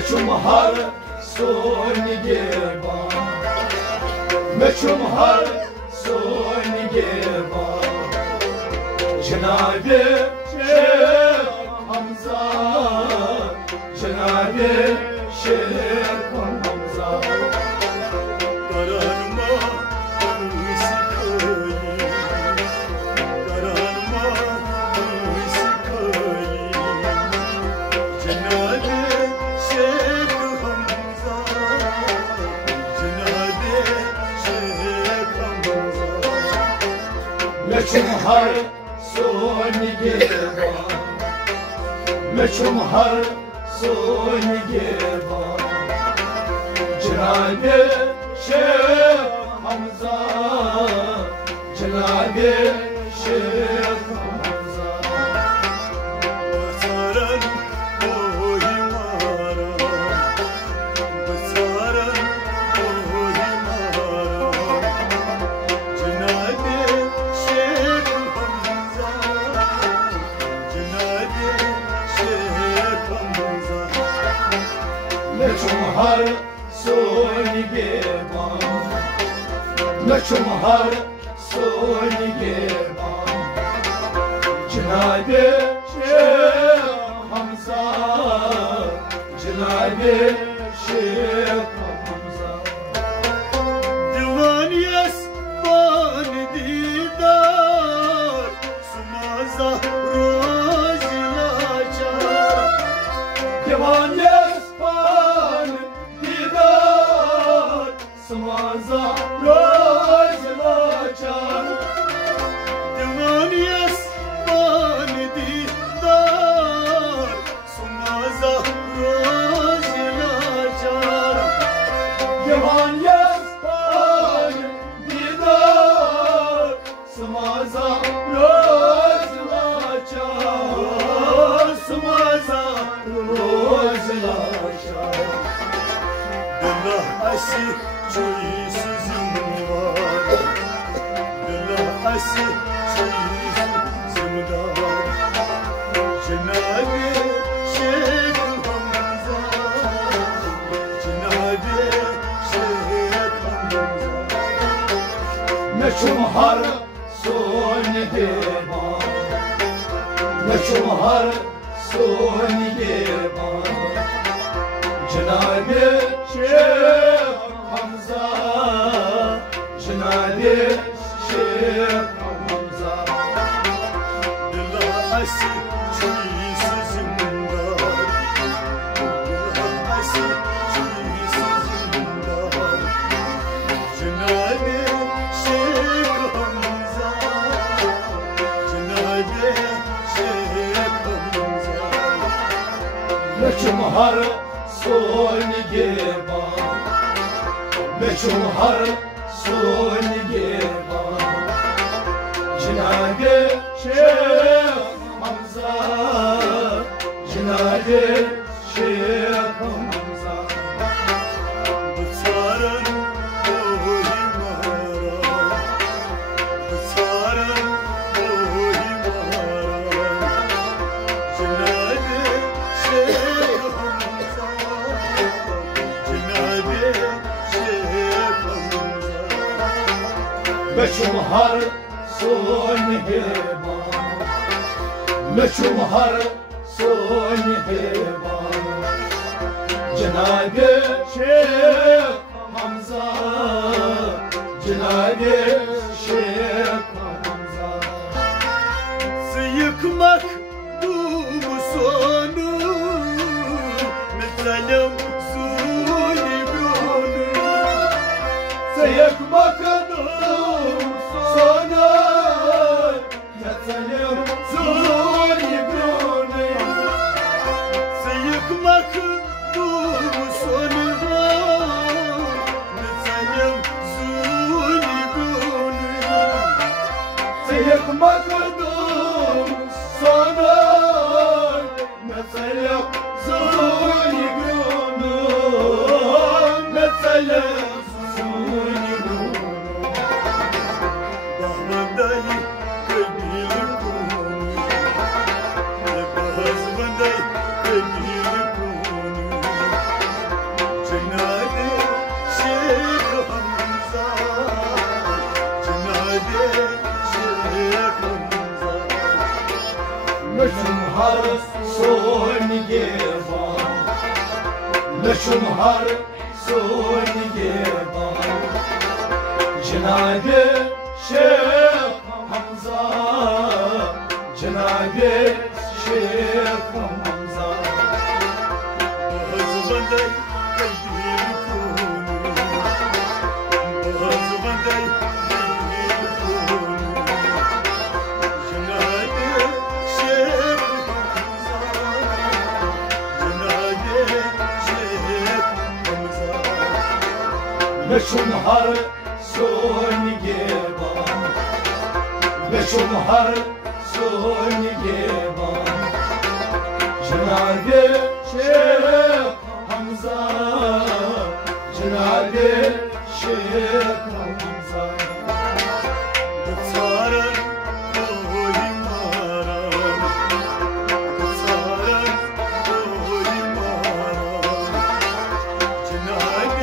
مچم هر سونی گیبا مچم هر سونی گیبا جنابی شیخ حمزه جنابی شیخ حمزه مچم هر سونی گیبا مچم هر سونی گیبا جنابی شیخ حمزه جنابی شیخ حمزه بسارن اوهی مارا بسارن اوهی مارا جنابی مچم هر سونی گیبا مچم هر سونی گیبا جنابی شیخ حمزه جنابی شیخ حمزه دیوانی اسبان دیدار سمازه روزی لاچار دیوانی سمازا روز لاچار دیوانی اسبان دیدار سمازا روز لاچار دیوانی اسبان دیدار سمازا روز لاچار سمازا روز لاچار دلله اسی چوی سوزم var دلله اسی چوی سوزم دار جنابی شیخ حمزه جنابی شیخ حمزه مچم هر سونی گیبا مچم هر سونی گیبا جنابی شیخ حمزه جنابی شیخ حمزه دلله اسی چوی سوزم دار دلله اسی چوی سوزم دار جنابی شیخ حمزه جنابی شیخ حمزه مچم هر سونی گیبا مچم هر سونی گیبا جنابی شیخ حمزه جنابی شیخ حمزه بسارن اوهی مارا بسارن اوهی مارا جنابی شیخ حمزه جنابی شیخ حمزه مچم هر سونی گیبا مچم هر سونی گیبا جنابی شیخ حمزه جنابی شیخ حمزه سيكمك دوم صونو مثلم زوني برونو سيكمك دوم صونو مثلم زوني بروني سيكمك دوم صونو مثلم زوني برونو سيكمك دوم صونو مثلم زوني بروني مثلم زوني بروني بهمنداي كبيركم بهمنداي كبيركم مشم هر سوی بان جناب شیخ حمزه جناب شیخ حمزه مشم هر سوی بان مشم هر سوی بان جناب شیخ حمزه جناب شیخ حمزه بتارن کوی مارم بتارن کوی مارم جناب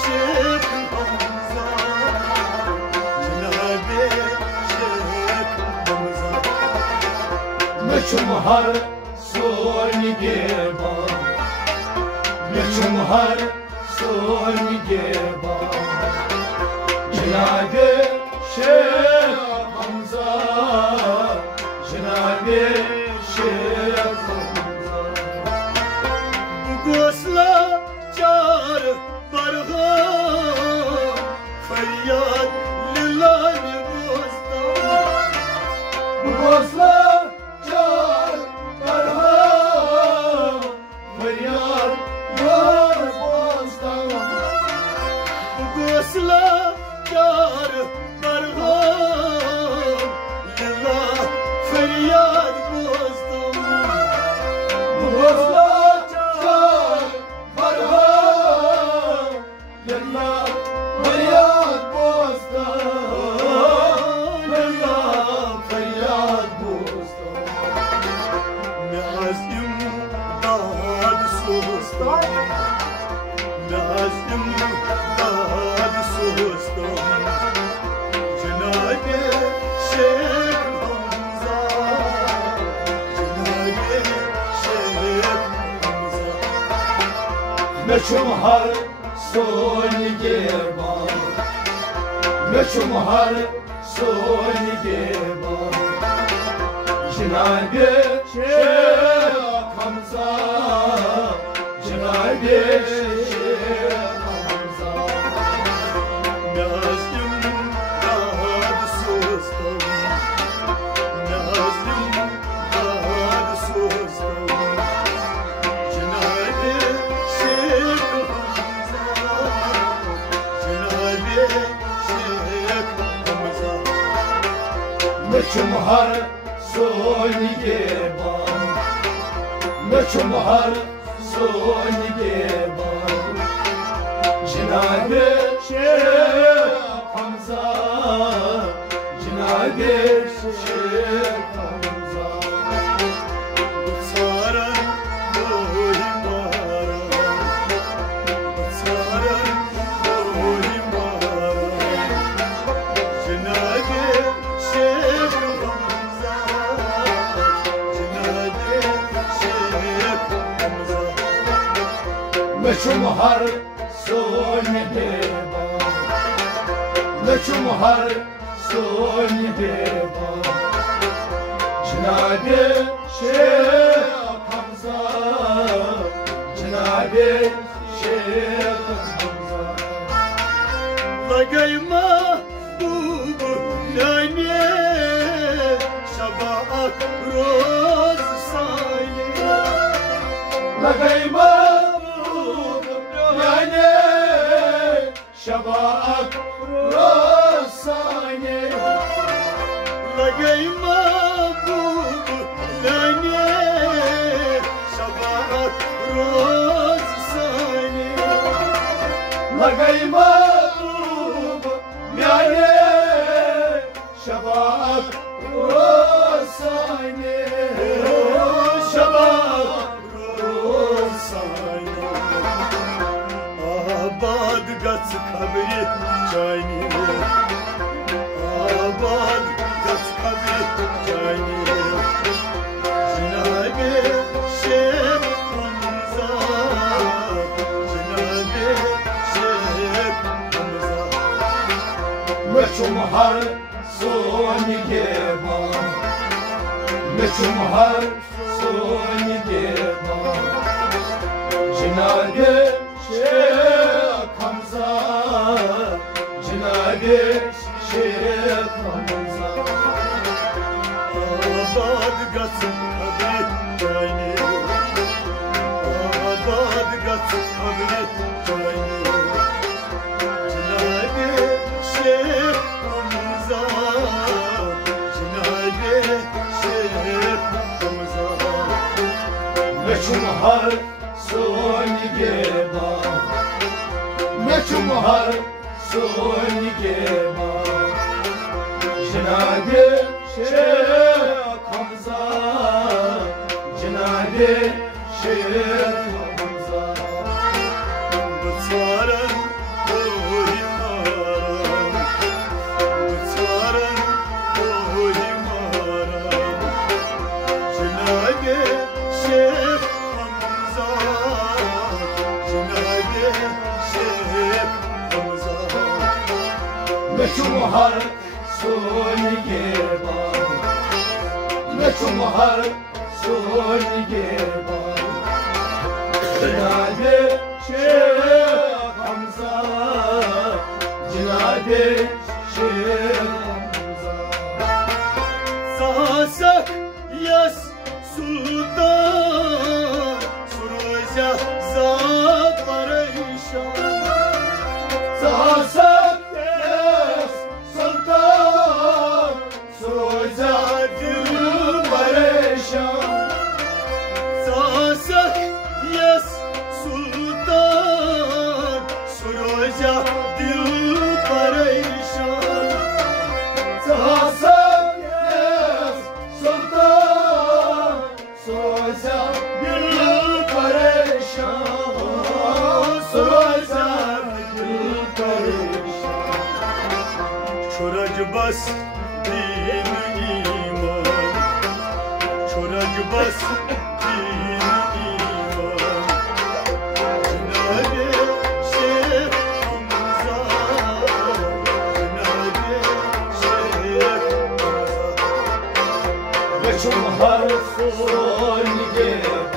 شیخ حمزه جناب شیخ حمزه مشم هر سوی بان مشم هر سوی بان جناب شیخ حمزه جناب شیخ حمزه گوسلا چار برها فریاد للان بوستان بغزلا جار برها فریاد یار بازدم گوسلا چار برها للا فریاد بوستان بغزلا جار برها یلا فریاد بازدم یلا فریاد بازدم نازم داد سوستان نازم داد سوستان جناب شیخ حمزه جناب شیخ حمزه مشم هر سوی بان مشم هر سوی بان جناب شیخ حمزه جناب شیخ حمزه نازم داد سوستان نازم داد سوستان جناب شیخ حمزه جناب شیخ حمزه مشم هر سوی بان مشم هر سوی بان جناب شیخ حمزه جناب شیخ حمزه بتارن کوی مارم بتارن کوی مارم جناب شیخ حمزه جناب شیخ حمزه مشم هر سوی بان مشم هر سوی بان جناب شیخ حمزه جناب شیخ حمزه لقای محبوب نانی شباعت روز سالی لقای محبوب یعنی شباعت رسانی لقای محبوب نانی شباعت روز سالی لقای محبوب یعنی شباعت رسانی شباعت رسانی آباد گت کبری جانی آباد گت کبری جانی جناب شیخ حمزه har soni geba Meçhum har soni geba Cinage Şeyh Hamza Cinage Şeyh Hamza Azad gatsın kabri cayni Azad gatsın kabri cayni Cinage Şeyh Hamza Cinage Şeyh Hamza Meçhum har soni geba Meçhum har soni geba Cinage Şeyh Hamza Cinage Şeyh Hamza Bıçarın koymaram Bıçarın koymaram Cinage Şeyh Hamza Cinage Şeyh Hamza Meçhum har soni geba Meçhum har soni geba Cinage Şeyh Hamza Cinage Şeyh Hamza Sasak yas sultan Suruca zat parişan Sasak yes sultan Suruca dil pareşan Sasak yas sultan Suruca dil parişan Sasak yes sultan Suruca dil pareşan Suruca dil pareşan Çoracı bas din iman Çoracı bas din iman Cinage Şeyh Hamza Cinage Şeyh Hamza Meçhum har soni geba